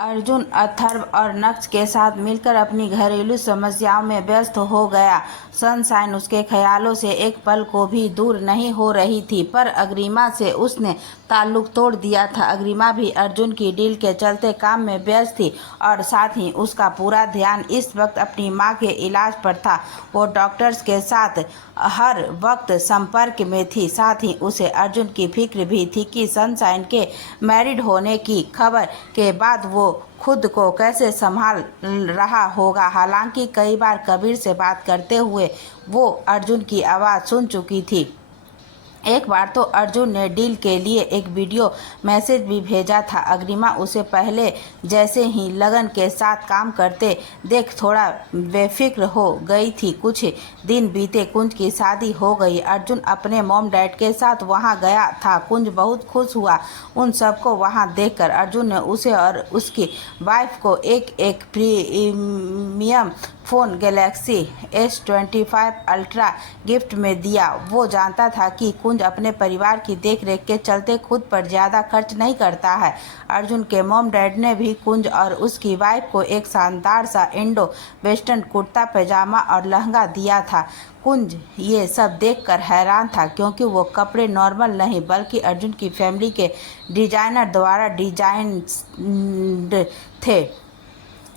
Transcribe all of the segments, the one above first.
अर्जुन अथर्व और नक्श के साथ मिलकर अपनी घरेलू समस्याओं में व्यस्त हो गया। सनशाइन उसके ख्यालों से एक पल को भी दूर नहीं हो रही थी, पर अग्रिमा से उसने ताल्लुक तोड़ दिया था। अग्रिमा भी अर्जुन की डील के चलते काम में व्यस्त थी और साथ ही उसका पूरा ध्यान इस वक्त अपनी मां के इलाज पर था। वो डॉक्टर्स के साथ हर वक्त संपर्क में थी। साथ ही उसे अर्जुन की फिक्र भी थी कि सनशाइन के मैरिड होने की खबर के बाद वो खुद को कैसे संभाल रहा होगा। हालांकि कई बार कबीर से बात करते हुए वो अर्जुन की आवाज़ सुन चुकी थी। एक बार तो अर्जुन ने डील के लिए एक वीडियो मैसेज भी भेजा था। अग्रिमा उसे पहले जैसे ही लगन के साथ काम करते देख थोड़ा बेफिक्र हो गई थी। कुछ दिन बीते, कुंज की शादी हो गई। अर्जुन अपने मॉम डैड के साथ वहां गया था। कुंज बहुत खुश हुआ उन सबको वहां देखकर। अर्जुन ने उसे और उसकी वाइफ को एक एक premium phone Galaxy S25 ultra gift में दिया। वो जानता था कि कुंज अपने परिवार की देखरेख के चलते खुद पर ज़्यादा खर्च नहीं करता है। अर्जुन के मॉम डैड ने भी कुंज और उसकी वाइफ को एक शानदार सा इंडो वेस्टर्न कुर्ता पैजामा और लहंगा दिया था। कुंज ये सब देखकर हैरान था, क्योंकि वो कपड़े नॉर्मल नहीं बल्कि अर्जुन की फैमिली के डिजाइनर द्वारा डिजाइन्ड थे।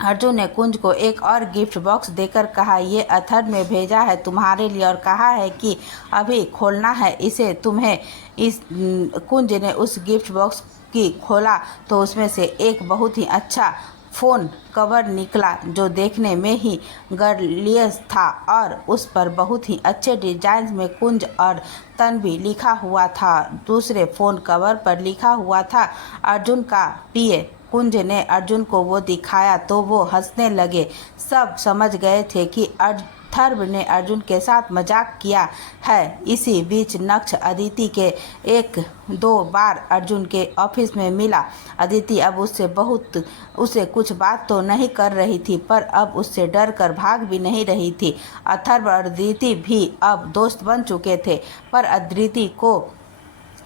अर्जुन ने कुंज को एक और गिफ्ट बॉक्स देकर कहा, ये अथर्व ने भेजा है तुम्हारे लिए और कहा है कि अभी खोलना है इसे तुम्हें। इस कुंज ने उस गिफ्ट बॉक्स की खोला तो उसमें से एक बहुत ही अच्छा फ़ोन कवर निकला, जो देखने में ही गर्लियस था और उस पर बहुत ही अच्छे डिजाइन में कुंज और तन्वी लिखा हुआ था। दूसरे फ़ोन कवर पर लिखा हुआ था अर्जुन का पीए। कुंज ने अर्जुन को वो दिखाया तो वो हंसने लगे। सब समझ गए थे कि अथर्व ने अर्जुन के साथ मजाक किया है। इसी बीच नक्श अदिति के एक दो बार अर्जुन के ऑफिस में मिला। अदिति अब उसे कुछ बात तो नहीं कर रही थी, पर अब उससे डर कर भाग भी नहीं रही थी। अथर्व और अदिति भी अब दोस्त बन चुके थे, पर अदिति को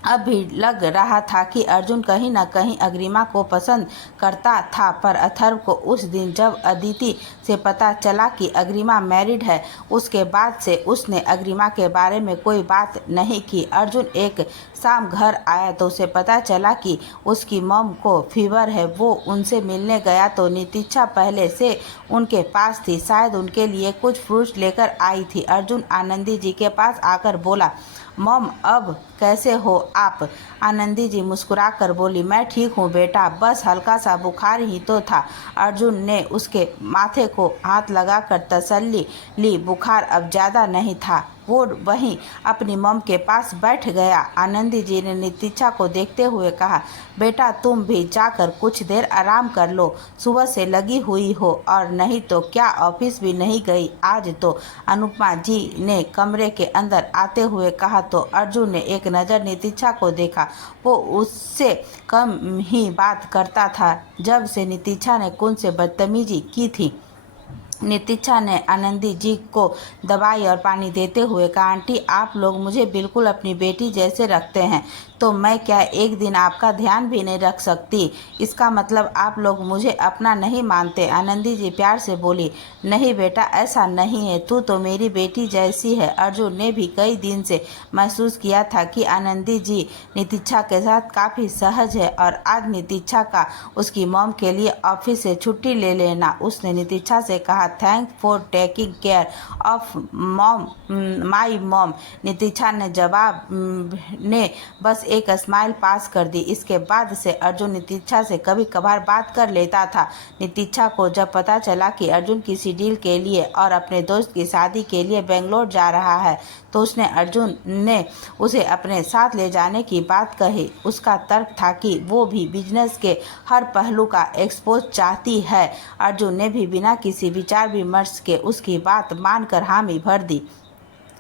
अब भी लग रहा था कि अर्जुन कहीं न कहीं अग्रिमा को पसंद करता था। पर अथर्व को उस दिन जब अदिति से पता चला कि अग्रिमा मैरिड है, उसके बाद से उसने अग्रिमा के बारे में कोई बात नहीं की। अर्जुन एक शाम घर आया तो उसे पता चला कि उसकी मॉम को फीवर है। वो उनसे मिलने गया तो नितिशा पहले से उनके पास थी, शायद उनके लिए कुछ फ्रूट्स लेकर आई थी। अर्जुन आनंदी जी के पास आकर बोला, मॉम अब कैसे हो आप? आनंदी जी मुस्कुरा कर बोली, मैं ठीक हूँ बेटा, बस हल्का सा बुखार ही तो था। अर्जुन ने उसके माथे को हाथ लगाकर तसल्ली ली। बुखार अब ज़्यादा नहीं था। वो वहीं अपनी मॉम के पास बैठ गया। आनंदी जी ने नितिशा को देखते हुए कहा, बेटा तुम भी जाकर कुछ देर आराम कर लो, सुबह से लगी हुई हो और नहीं तो क्या ऑफिस भी नहीं गई आज तो? अनुपमा जी ने कमरे के अंदर आते हुए कहा तो अर्जुन ने एक नज़र नितिशा को देखा। वो उससे कम ही बात करता था जब से नितिशा ने कुंज से बदतमीजी की थी। नितिशा ने आनंदी जी को दवाई और पानी देते हुए कहा, आंटी आप लोग मुझे बिल्कुल अपनी बेटी जैसे रखते हैं, तो मैं क्या एक दिन आपका ध्यान भी नहीं रख सकती? इसका मतलब आप लोग मुझे अपना नहीं मानते? आनंदी जी प्यार से बोली, नहीं बेटा ऐसा नहीं है, तू तो मेरी बेटी जैसी है। अर्जुन ने भी कई दिन से महसूस किया था कि आनंदी जी नितिशा के साथ काफ़ी सहज है और आज नितिशा का उसकी मॉम के लिए ऑफिस से छुट्टी ले लेना। उसने नितिशा से कहा, thank for taking care of my mom. Nitisha ने जवाब ने बस एक स्माइल पास कर दी। इसके बाद से अर्जुन नितिशा से कभी कभार बात कर लेता था। नितिशा को जब पता चला कि अर्जुन किसी डील के लिए और अपने दोस्त की शादी के लिए बेंगलोर जा रहा है तो उसने अर्जुन ने उसे अपने साथ ले जाने की बात कही। उसका तर्क था कि वो भी बिजनेस के हर पहलू का एक्सपोज चाहती है। अर्जुन ने भी बिना किसी विचार विमर्श के उसकी बात मानकर हामी भर दी।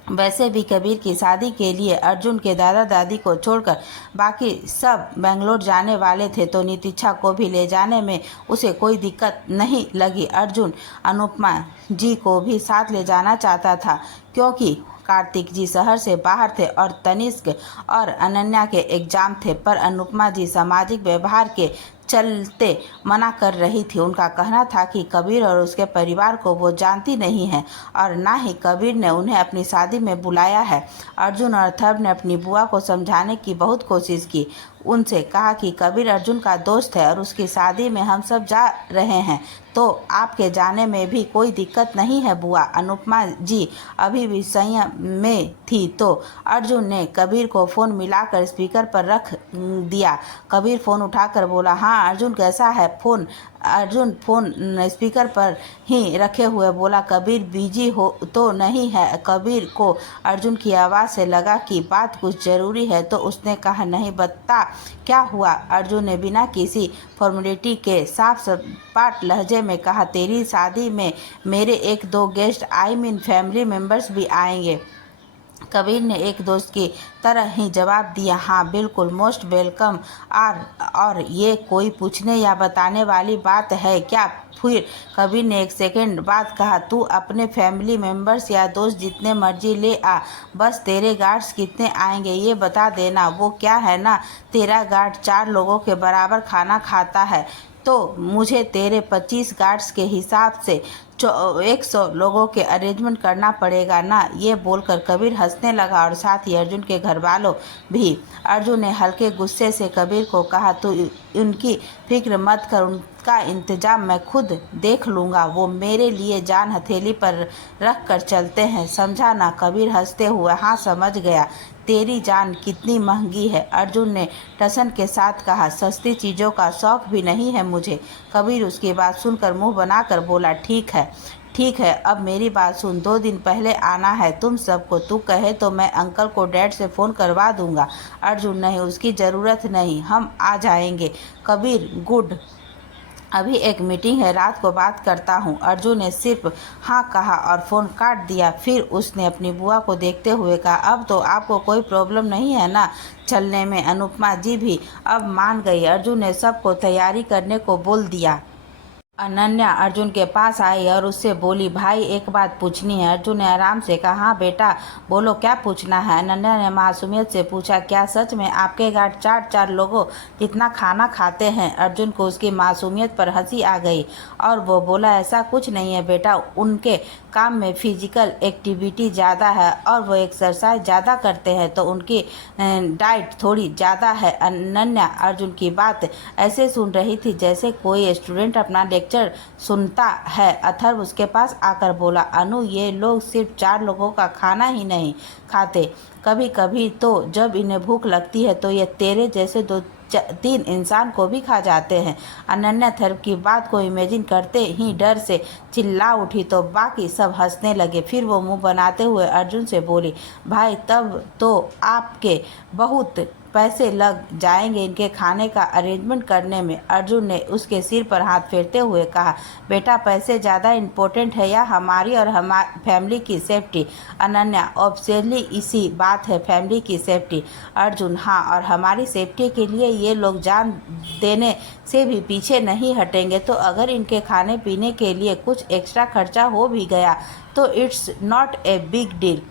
वैसे भी कबीर की शादी के लिए अर्जुन के दादा दादी को छोड़कर बाकी सब बेंगलोर जाने वाले थे, तो नितिशा को भी ले जाने में उसे कोई दिक्कत नहीं लगी। अर्जुन अनुपमा जी को भी साथ ले जाना चाहता था, क्योंकि कार्तिक जी शहर से बाहर थे और तनिष्क और अनन्या के एग्जाम थे, पर अनुपमा जी सामाजिक व्यवहार के चलते मना कर रही थी। उनका कहना था कि कबीर और उसके परिवार को वो जानती नहीं है और ना ही कबीर ने उन्हें अपनी शादी में बुलाया है। अर्जुन और अथर्व ने अपनी बुआ को समझाने की बहुत कोशिश की। उनसे कहा कि कबीर अर्जुन का दोस्त है और उसकी शादी में हम सब जा रहे हैं, तो आपके जाने में भी कोई दिक्कत नहीं है बुआ। अनुपमा जी अभी भी संयम में थी तो अर्जुन ने कबीर को फ़ोन मिलाकर स्पीकर पर रख दिया। कबीर फ़ोन उठाकर बोला, हाँ अर्जुन कैसा है? अर्जुन फ़ोन स्पीकर पर ही रखे हुए बोला, कबीर बिजी हो तो नहीं है? कबीर को अर्जुन की आवाज़ से लगा कि बात कुछ ज़रूरी है, तो उसने कहा, नहीं बता क्या हुआ? अर्जुन ने बिना किसी फॉर्मेलिटी के साफ सपाट लहजे में कहा, तेरी शादी में मेरे 1-2 गेस्ट फैमिली मेम्बर्स भी आएंगे। कबीर ने एक दोस्त की तरह ही जवाब दिया, हाँ बिल्कुल, मोस्ट वेलकम। और ये कोई पूछने या बताने वाली बात है क्या? फिर कबीर ने एक सेकंड बाद कहा, तू अपने फैमिली मेम्बर्स या दोस्त जितने मर्जी ले आ, बस तेरे गार्ड्स कितने आएंगे ये बता देना। वो क्या है ना, तेरा गार्ड 4 लोगों के बराबर खाना खाता है, तो मुझे तेरे 25 गार्ड्स के हिसाब से 100 लोगों के अरेंजमेंट करना पड़ेगा ना। ये बोलकर कबीर हंसने लगा और साथ ही अर्जुन के घर वालों भी। अर्जुन ने हल्के गुस्से से कबीर को कहा, तू उनकी फिक्र मत कर, उनका इंतजाम मैं खुद देख लूँगा। वो मेरे लिए जान हथेली पर रख कर चलते हैं, समझा ना? कबीर हंसते हुए, हाँ समझ गया, तेरी जान कितनी महंगी है? अर्जुन ने टसन के साथ कहा, सस्ती चीज़ों का शौक भी नहीं है मुझे। कबीर उसकी बात सुनकर मुंह बनाकर बोला, ठीक है, अब मेरी बात सुन, 2 दिन पहले आना है तुम सबको। तू कहे तो मैं अंकल को डैड से फ़ोन करवा दूंगा। अर्जुन, नहीं, उसकी ज़रूरत नहीं, हम आ जाएंगे। कबीर, गुड, अभी एक मीटिंग है, रात को बात करता हूँ। अर्जुन ने सिर्फ हाँ कहा और फ़ोन काट दिया। फिर उसने अपनी बुआ को देखते हुए कहा, अब तो आपको कोई प्रॉब्लम नहीं है ना चलने में? अनुपमा जी भी अब मान गई। अर्जुन ने सबको तैयारी करने को बोल दिया। अनन्या अर्जुन के पास आई और उससे बोली, भाई एक बात पूछनी है। अर्जुन ने आराम से कहा, हाँ बेटा बोलो, क्या पूछना है? अनन्या ने मासूमियत से पूछा, क्या सच में आपके गार्ड 4 लोगों जितना खाना खाते हैं? अर्जुन को उसकी मासूमियत पर हंसी आ गई और वो बोला, ऐसा कुछ नहीं है बेटा, उनके काम में फिजिकल एक्टिविटी ज़्यादा है और वो एक्सरसाइज ज़्यादा करते हैं, तो उनकी डाइट थोड़ी ज़्यादा है। अनन्या अर्जुन की बात ऐसे सुन रही थी जैसे कोई स्टूडेंट अपना लेक्चर सुनता है। अथर्व उसके पास आकर बोला, अनु ये लोग सिर्फ 4 लोगों का खाना ही नहीं खाते, कभी कभी तो जब इन्हें भूख लगती है तो ये तेरे जैसे 2-3 इंसान को भी खा जाते हैं। अनन्या अथर्व की बात को इमेजिन करते ही डर से चिल्ला उठी तो बाकी सब हंसने लगे। फिर वो मुंह बनाते हुए अर्जुन से बोली, भाई तब तो आपके बहुत पैसे लग जाएंगे इनके खाने का अरेंजमेंट करने में। अर्जुन ने उसके सिर पर हाथ फेरते हुए कहा, बेटा पैसे ज़्यादा इम्पोर्टेंट है या हमारी और हमारी फैमिली की सेफ्टी? अनन्या, ऑब्वियसली इसी बात है, फैमिली की सेफ्टी। अर्जुन, हाँ, और हमारी सेफ्टी के लिए ये लोग जान देने से भी पीछे नहीं हटेंगे, तो अगर इनके खाने पीने के लिए कुछ एक्स्ट्रा खर्चा हो भी गया तो it's not a big deal.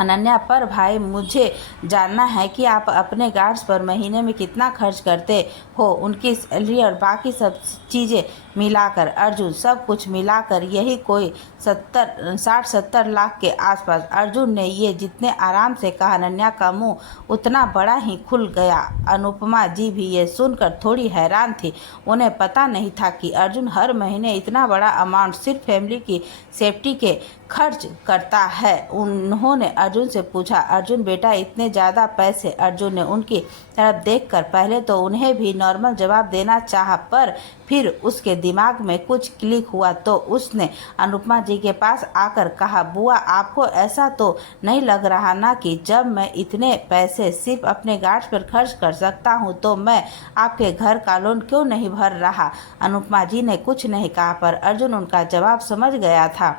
Ananya, पर भाई मुझे जानना है कि आप अपने गार्ड्स पर महीने में कितना खर्च करते हो, उनकी सैलरी और बाकी सब चीज़ें मिलाकर। अर्जुन, सब कुछ मिलाकर यही कोई 60-70 लाख के आसपास। अर्जुन ने ये जितने आराम से कहा, अनन्या का मुंह उतना बड़ा ही खुल गया। अनुपमा जी भी ये सुनकर थोड़ी हैरान थी। उन्हें पता नहीं था कि अर्जुन हर महीने इतना बड़ा अमाउंट सिर्फ फैमिली की सेफ्टी के खर्च करता है। उन्होंने अर्जुन से पूछा, अर्जुन बेटा इतने ज़्यादा पैसे? अर्जुन ने उनकी तरफ देखकर पहले तो उन्हें भी नॉर्मल जवाब देना चाहा, पर फिर उसके दिमाग में कुछ क्लिक हुआ तो उसने अनुपमा जी के पास आकर कहा, बुआ आपको ऐसा तो नहीं लग रहा ना कि जब मैं इतने पैसे सिर्फ अपने गार्ड्स पर खर्च कर सकता हूँ तो मैं आपके घर का लोन क्यों नहीं भर रहा? अनुपमा जी ने कुछ नहीं कहा, पर अर्जुन उनका जवाब समझ गया था।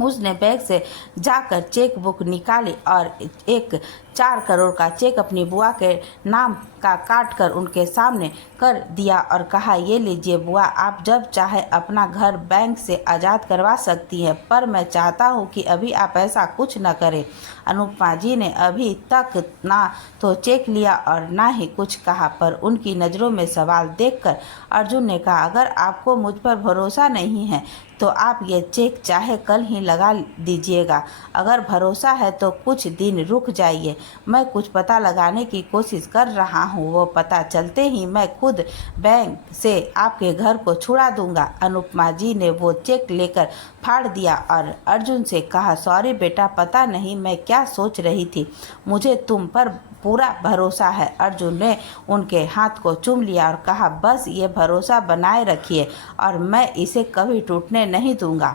उसने बैग से जाकर चेक बुक निकाली और एक 4 करोड़ का चेक अपनी बुआ के नाम का काट कर उनके सामने कर दिया और कहा, ये लीजिए बुआ, आप जब चाहे अपना घर बैंक से आज़ाद करवा सकती हैं, पर मैं चाहता हूँ कि अभी आप ऐसा कुछ न करें। अनुपमा जी ने अभी तक ना तो चेक लिया और ना ही कुछ कहा, पर उनकी नज़रों में सवाल देखकर अर्जुन ने कहा, अगर आपको मुझ पर भरोसा नहीं है तो आप ये चेक चाहे कल ही लगा दीजिएगा। अगर भरोसा है तो कुछ दिन रुक जाइए, मैं कुछ पता लगाने की कोशिश कर रहा हूँ। वो पता चलते ही मैं खुद बैंक से आपके घर को छुड़ा दूंगा। अनुपमा जी ने वो चेक लेकर फाड़ दिया और अर्जुन से कहा, सॉरी बेटा, पता नहीं मैं क्या सोच रही थी, मुझे तुम पर पूरा भरोसा है। अर्जुन ने उनके हाथ को चूम लिया और कहा, बस ये भरोसा बनाए रखिए और मैं इसे कभी टूटने नहीं दूंगा।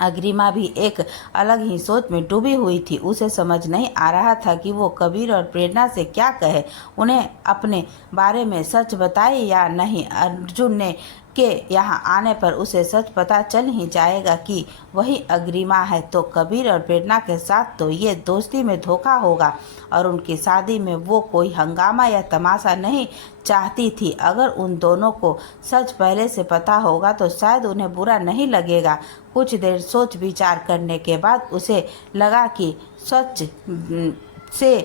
अग्रिमा भी एक अलग ही सोच में डूबी हुई थी। उसे समझ नहीं आ रहा था कि वो कबीर और प्रेरणा से क्या कहे, उन्हें अपने बारे में सच बताए या नहीं। अर्जुन ने के यहाँ आने पर उसे सच पता चल ही जाएगा कि वही अग्रिमा है, तो कबीर और प्रेरणा के साथ तो ये दोस्ती में धोखा होगा और उनकी शादी में वो कोई हंगामा या तमाशा नहीं चाहती थी। अगर उन दोनों को सच पहले से पता होगा तो शायद उन्हें बुरा नहीं लगेगा। कुछ देर सोच विचार करने के बाद उसे लगा कि सच से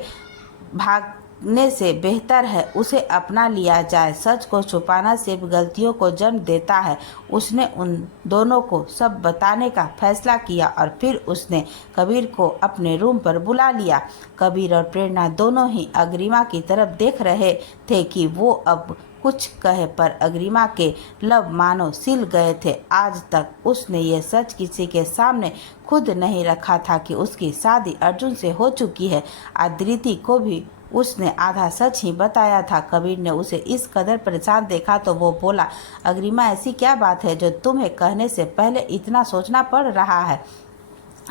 भागने से बेहतर है उसे अपना लिया जाए। सच को छुपाना सिर्फ गलतियों को जन्म देता है। उसने उन दोनों को सब बताने का फैसला किया और फिर उसने कबीर को अपने रूम पर बुला लिया। कबीर और प्रेरणा दोनों ही अग्रिमा की तरफ देख रहे थे कि वो अब कुछ कहे, पर अग्रिमा के लब मानो सिल गए थे। आज तक उसने ये सच किसी के सामने खुद नहीं रखा था कि उसकी शादी अर्जुन से हो चुकी है। अदिति को भी उसने आधा सच ही बताया था। कबीर ने उसे इस कदर परेशान देखा तो वो बोला, अग्रिमा, ऐसी क्या बात है जो तुम्हें कहने से पहले इतना सोचना पड़ रहा है।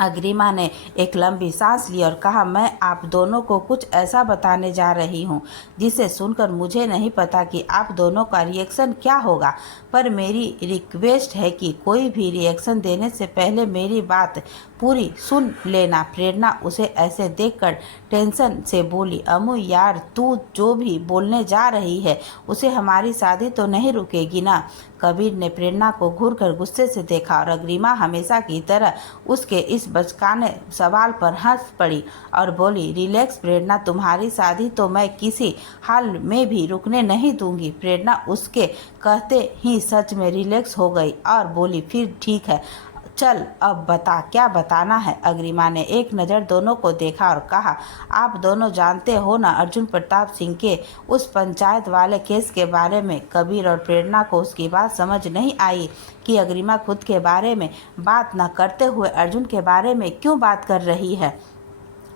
अग्रिमा ने एक लंबी सांस ली और कहा, मैं आप दोनों को कुछ ऐसा बताने जा रही हूँ जिसे सुनकर मुझे नहीं पता कि आप दोनों का रिएक्शन क्या होगा, पर मेरी रिक्वेस्ट है कि कोई भी रिएक्शन देने से पहले मेरी बात पूरी सुन लेना। प्रेरणा उसे ऐसे देखकर टेंशन से बोली, अमू यार, तू जो भी बोलने जा रही है उसे हमारी शादी तो नहीं रुकेगी ना। कबीर ने प्रेरणा को घूरकर गुस्से से देखा और अग्रिमा हमेशा की तरह उसके इस बचकाने सवाल पर हंस पड़ी और बोली, रिलैक्स प्रेरणा, तुम्हारी शादी तो मैं किसी हाल में भी रुकने नहीं दूंगी। प्रेरणा उसके कहते ही सच में रिलैक्स हो गई और बोली, फिर ठीक है, चल अब बता, क्या बताना है। अग्रिमा ने एक नज़र दोनों को देखा और कहा, आप दोनों जानते हो ना अर्जुन प्रताप सिंह के उस पंचायत वाले केस के बारे में। कबीर और प्रेरणा को उसकी बात समझ नहीं आई कि अग्रिमा खुद के बारे में बात न करते हुए अर्जुन के बारे में क्यों बात कर रही है।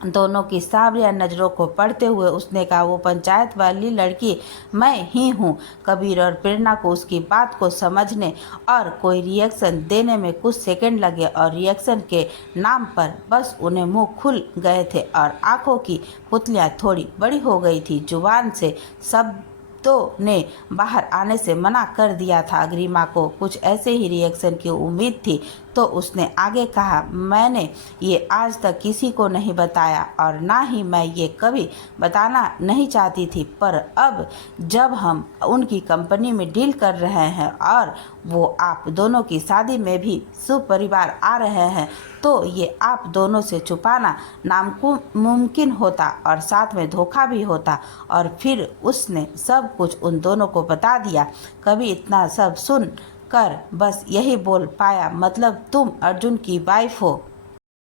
दोनों की सांवरिया नज़रों को पढ़ते हुए उसने कहा, वो पंचायत वाली लड़की मैं ही हूँ। कबीर और प्रेरणा को उसकी बात को समझने और कोई रिएक्शन देने में कुछ सेकंड लगे और रिएक्शन के नाम पर बस उन्हें मुंह खुल गए थे और आंखों की पुतलियाँ थोड़ी बड़ी हो गई थी। जुबान से शब्दों ने बाहर आने से मना कर दिया था। अग्रिमा को कुछ ऐसे ही रिएक्शन की उम्मीद थी तो उसने आगे कहा, मैंने ये आज तक किसी को नहीं बताया और ना ही मैं ये कभी बताना नहीं चाहती थी, पर अब जब हम उनकी कंपनी में डील कर रहे हैं और वो आप दोनों की शादी में भी सुपरिवार आ रहे हैं तो ये आप दोनों से छुपाना नामुमकिन होता और साथ में धोखा भी होता। और फिर उसने सब कुछ उन दोनों को बता दिया। कभी इतना सब सुन कर बस यही बोल पाया, मतलब तुम अर्जुन की वाइफ हो।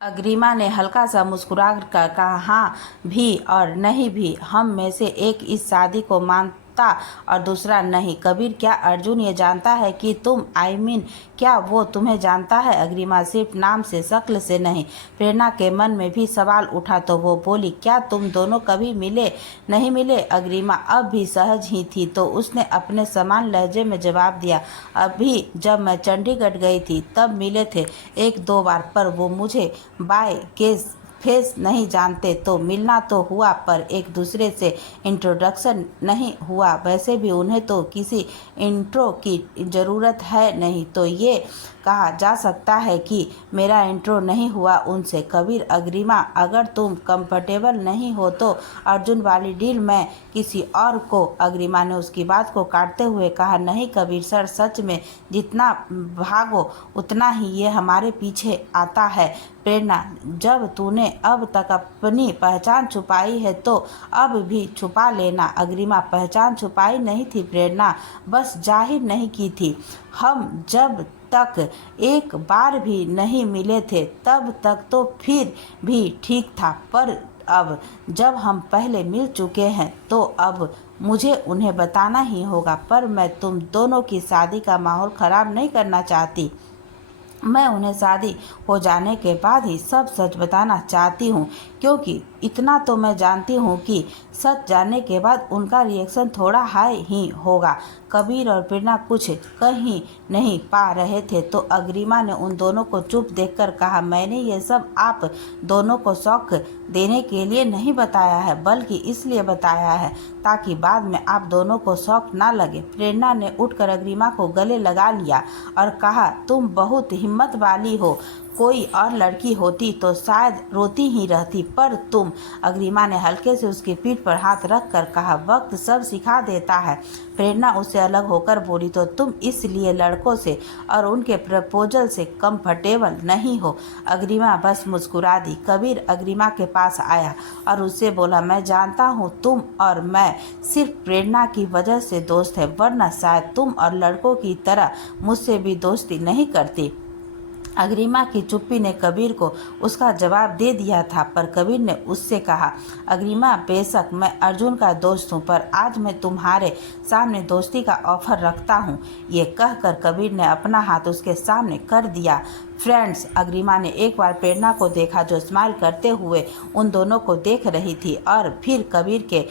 अग्रिमा ने हल्का सा मुस्कुरा कर कहा, हाँ भी और नहीं भी, हम में से एक इस शादी को मानता और दूसरा नहीं। कबीर, क्या अर्जुन ये जानता है कि तुम क्या वो तुम्हें जानता है। अग्रिमा सिर्फ नाम से, शक्ल से नहीं। प्रेरणा के मन में भी सवाल उठा तो वो बोली, क्या तुम दोनों कभी मिले नहीं मिले। अग्रिमा अब भी सहज ही थी तो उसने अपने समान लहजे में जवाब दिया, अभी जब मैं चंडीगढ़ गई थी तब मिले थे 1-2 बार, पर वो मुझे बाय केस फेस नहीं जानते तो मिलना तो हुआ पर एक दूसरे से इंट्रोडक्शन नहीं हुआ। वैसे भी उन्हें तो किसी इंट्रो की ज़रूरत है नहीं, तो ये कहा जा सकता है कि मेरा इंट्रो नहीं हुआ उनसे। कबीर, अग्रिमा, अगर तुम कंफर्टेबल नहीं हो तो अर्जुन वाली डील मैं किसी और को। अग्रिमा ने उसकी बात को काटते हुए कहा, नहीं कबीर सर, सच में जितना भागो उतना ही ये हमारे पीछे आता है। प्रेरणा, जब तूने अब तक अपनी पहचान छुपाई है तो अब भी छुपा लेना। अग्रिमा, पहचान छुपाई नहीं थी प्रेरणा, बस जाहिर नहीं की थी। हम जब तक एक बार भी नहीं मिले थे तब तक तो फिर भी ठीक था, पर अब जब हम पहले मिल चुके हैं तो अब मुझे उन्हें बताना ही होगा। पर मैं तुम दोनों की शादी का माहौल ख़राब नहीं करना चाहती। मैं उन्हें शादी हो जाने के बाद ही सब सच बताना चाहती हूँ, क्योंकि इतना तो मैं जानती हूँ कि सच जानने के बाद उनका रिएक्शन थोड़ा हाई ही होगा। कबीर और प्रेरणा कुछ कह ही नहीं पा रहे थे तो अग्रिमा ने उन दोनों को चुप देखकर कहा, मैंने ये सब आप दोनों को शौक देने के लिए नहीं बताया है, बल्कि इसलिए बताया है ताकि बाद में आप दोनों को शौक ना लगे। प्रेरणा ने उठकर अग्रिमा को गले लगा लिया और कहा, तुम बहुत हिम्मत वाली हो, कोई और लड़की होती तो शायद रोती ही रहती, पर तुम। अग्रिमा ने हल्के से उसकी पीठ पर हाथ रख कर कहा, वक्त सब सिखा देता है। प्रेरणा उससे अलग होकर बोली, तो तुम इसलिए लड़कों से और उनके प्रपोजल से कंफर्टेबल नहीं हो। अग्रिमा बस मुस्कुरा दी। कबीर अग्रिमा के पास आया और उससे बोला, मैं जानता हूँ तुम और मैं सिर्फ प्रेरणा की वजह से दोस्त है, वरना शायद तुम और लड़कों की तरह मुझसे भी दोस्ती नहीं करती। अग्रिमा की चुप्पी ने कबीर को उसका जवाब दे दिया था, पर कबीर ने उससे कहा, अग्रिमा, बेशक मैं अर्जुन का दोस्त हूँ, पर आज मैं तुम्हारे सामने दोस्ती का ऑफर रखता हूँ। ये कहकर कबीर ने अपना हाथ उसके सामने कर दिया। फ्रेंड्स, अग्रिमा ने एक बार प्रेरणा को देखा जो स्माइल करते हुए उन दोनों को देख रही थी और फिर कबीर के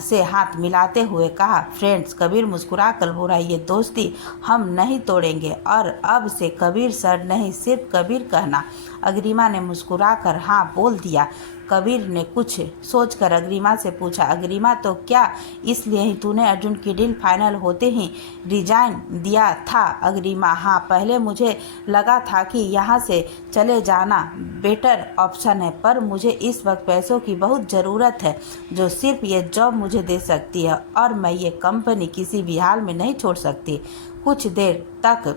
से हाथ मिलाते हुए कहा, फ्रेंड्स। कबीर मुस्कुरा कर बोला, ये दोस्ती हम नहीं तोड़ेंगे, और अब से कबीर सर नहीं, सिर्फ कबीर कहना। अग्रिमा ने मुस्कुराकर हाँ बोल दिया। कबीर ने कुछ सोचकर अग्रिमा से पूछा, अग्रिमा, तो क्या इसलिए ही तूने अर्जुन की डील फाइनल होते ही रिजाइन दिया था? अग्रिमा, हाँ, पहले मुझे लगा था कि यहाँ से चले जाना बेटर ऑप्शन है, पर मुझे इस वक्त पैसों की बहुत ज़रूरत है जो सिर्फ ये जॉब मुझे दे सकती है, और मैं ये कंपनी किसी भी हाल में नहीं छोड़ सकती। कुछ देर तक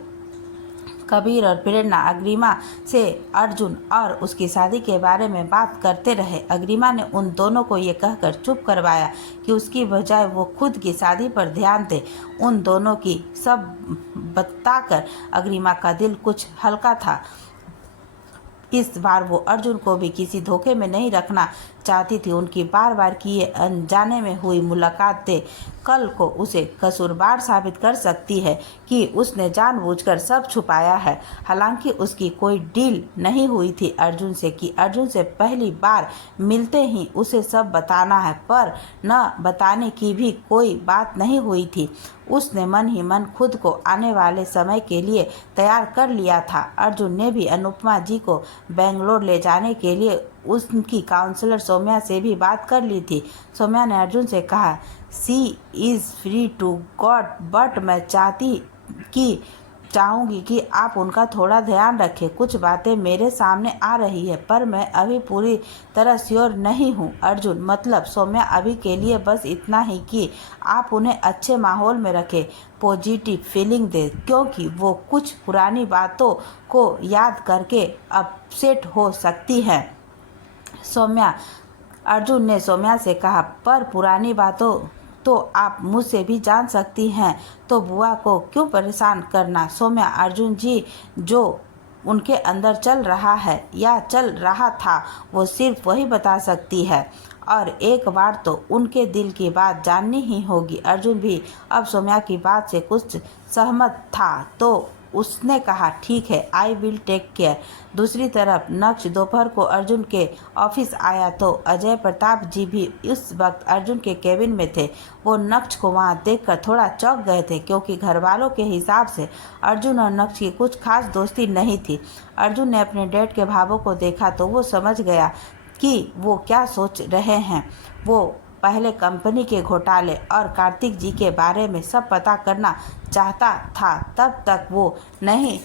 कबीर और प्रेरणा अग्रिमा से अर्जुन और उसकी शादी के बारे में बात करते रहे। अग्रिमा ने उन दोनों को ये कहकर चुप करवाया कि उसकी बजाय वो खुद की शादी पर ध्यान दे। उन दोनों की सब बताकर अग्रिमा का दिल कुछ हल्का था। इस बार वो अर्जुन को भी किसी धोखे में नहीं रखना चाहती थी। उनकी बार बार किए अनजाने में हुई मुलाकातें कल को उसे कसूरवार साबित कर सकती है कि उसने जानबूझकर सब छुपाया है। हालांकि उसकी कोई डील नहीं हुई थी अर्जुन से कि अर्जुन से पहली बार मिलते ही उसे सब बताना है, पर न बताने की भी कोई बात नहीं हुई थी। उसने मन ही मन खुद को आने वाले समय के लिए तैयार कर लिया था। अर्जुन ने भी अनुपमा जी को बेंगलोर ले जाने के लिए उनकी काउंसलर सौम्या से भी बात कर ली थी। सौम्या ने अर्जुन से कहा, she is free to god, but मैं चाहूँगी कि आप उनका थोड़ा ध्यान रखें। कुछ बातें मेरे सामने आ रही है, पर मैं अभी पूरी तरह श्योर नहीं हूँ अर्जुन। मतलब सौम्या, अभी के लिए बस इतना ही कि आप उन्हें अच्छे माहौल में रखें, पॉजिटिव फीलिंग दें, क्योंकि वो कुछ पुरानी बातों को याद करके अपसेट हो सकती हैं। सौम्या, अर्जुन ने सौम्या से कहा, पर पुरानी बातों तो आप मुझसे भी जान सकती हैं, तो बुआ को क्यों परेशान करना? सौम्या, अर्जुन जी जो उनके अंदर चल रहा है या चल रहा था वो सिर्फ वही बता सकती है, और एक बार तो उनके दिल की बात जाननी ही होगी। अर्जुन भी अब सौम्या की बात से कुछ सहमत था तो उसने कहा, ठीक है, आई विल टेक केयर। दूसरी तरफ नक्श दोपहर को अर्जुन के ऑफिस आया तो अजय प्रताप जी भी उस वक्त अर्जुन के केबिन में थे। वो नक्श को वहां देखकर थोड़ा चौंक गए थे, क्योंकि घर वालों के हिसाब से अर्जुन और नक्श की कुछ खास दोस्ती नहीं थी। अर्जुन ने अपने डैड के भावों को देखा तो वो समझ गया कि वो क्या सोच रहे हैं। वो पहले कंपनी के घोटाले और कार्तिक जी के बारे में सब पता करना चाहता था। तब तक वो नहीं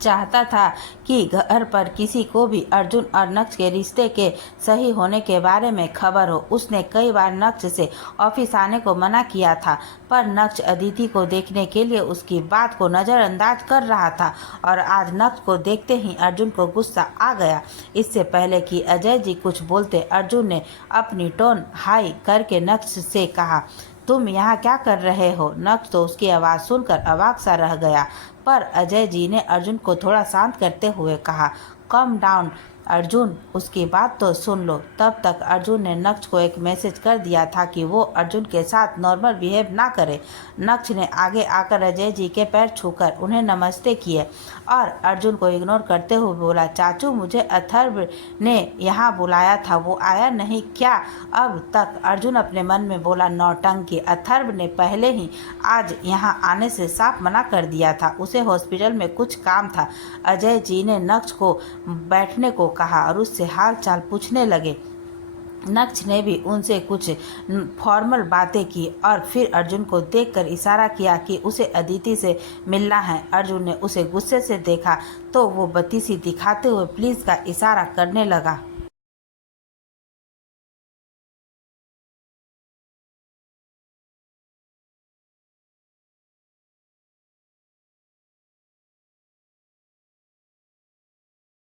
चाहता था कि घर पर किसी को भी अर्जुन और नक्श के रिश्ते के सही होने के बारे में खबर हो। उसने कई बार नक्श से ऑफिस आने को मना किया था, पर नक्श अदिति को देखने के लिए उसकी बात को नज़रअंदाज कर रहा था और आज नक्श को देखते ही अर्जुन को गुस्सा आ गया। इससे पहले कि अजय जी कुछ बोलते, अर्जुन ने अपनी टोन हाई करके नक्श से कहा, तुम यहाँ क्या कर रहे हो? नक्श तो उसकी आवाज़ सुनकर अवाक सा रह गया, पर अजय जी ने अर्जुन को थोड़ा शांत करते हुए कहा, कम डाउन अर्जुन, उसकी बात तो सुन लो। तब तक अर्जुन ने नक्श को एक मैसेज कर दिया था कि वो अर्जुन के साथ नॉर्मल बिहेव ना करे। नक्श ने आगे आकर अजय जी के पैर छूकर उन्हें नमस्ते किए और अर्जुन को इग्नोर करते हुए बोला, चाचू मुझे अथर्व ने यहाँ बुलाया था, वो आया नहीं क्या? अब तक अर्जुन अपने मन में बोला, नौटंकी। अथर्व ने पहले ही आज यहाँ आने से साफ मना कर दिया था, उसे हॉस्पिटल में कुछ काम था। अजय जी ने नक्श को बैठने को कहा और उससे हाल चाल पूछने लगे। नक्श ने भी उनसे कुछ फॉर्मल बातें की और फिर अर्जुन को देखकर इशारा किया कि उसे अदिति से मिलना है। अर्जुन ने उसे गुस्से से देखा तो वो बत्तीसी दिखाते हुए प्लीज़ का इशारा करने लगा।